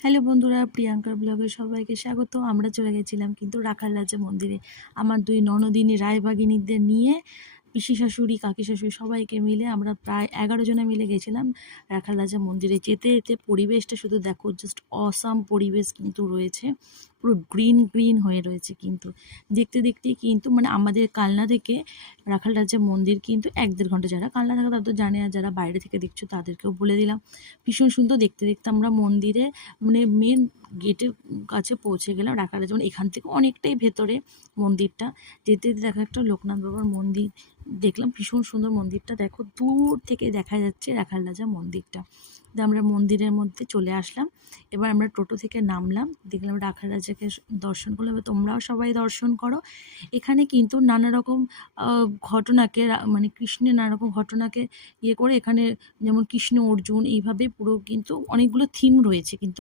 Hello বন্ধুরা, প্রিয়াঙ্কার ব্লগে সবাইকে স্বাগত। আমরা চলে গেছিলাম কিন্তু রাখাল রাজা মন্দিরে আমার দুই ননদিনী রায়বাগিনীদের নিয়ে, পিসি শাশুড়ি, কাকি শাশুড়ি সবাইকে মিলে আমরা প্রায় 11 জনে মিলে গেছিলাম রাখাল রাজা মন্দিরে। যেতে যেতে পরিবেশটা শুধু দেখো, জাস্ট অসাম পরিবেশ কিন্তু রয়েছে, পুরো গ্রিন গ্রিন হয়ে রয়েছে। কিন্তু দেখতে দেখতেই কিন্তু মানে আমাদের কালনা থেকে রাখাল রাজা মন্দির কিন্তু 1-1.5 ঘন্টা। যারা কালনা থাকে তারা তো জানে, আর যারা বাইরে থেকে দেখছো তাদেরকেও বলে দিলাম। ভীষণ সুন্দর। দেখতে দেখতে আমরা মন্দিরে মানে মেন গেটের কাছে পৌঁছে গেলাম। রাখাল যেমন এখান থেকে অনেকটাই ভেতরে মন্দিরটা। যেতে যেতে দেখা একটা লোকনাথ বাবার মন্দির দেখলাম, ভীষণ সুন্দর মন্দিরটা। দেখো দূর থেকে দেখা যাচ্ছে রাখাল রাজা মন্দিরটা। আমরা মন্দিরের মধ্যে চলে আসলাম। এবার আমরা টোটো থেকে নামলাম, দেখলাম রাখাল রাজাকে দর্শন করলাম। এবার তোমরাও সবাই দর্শন করো। এখানে কিন্তু নানা রকম ঘটনাকে মানে কৃষ্ণের নানা রকম ঘটনাকে ইয়ে করে এখানে, যেমন কৃষ্ণ অর্জুন, এইভাবে পুরো কিন্তু অনেকগুলো থিম রয়েছে কিন্তু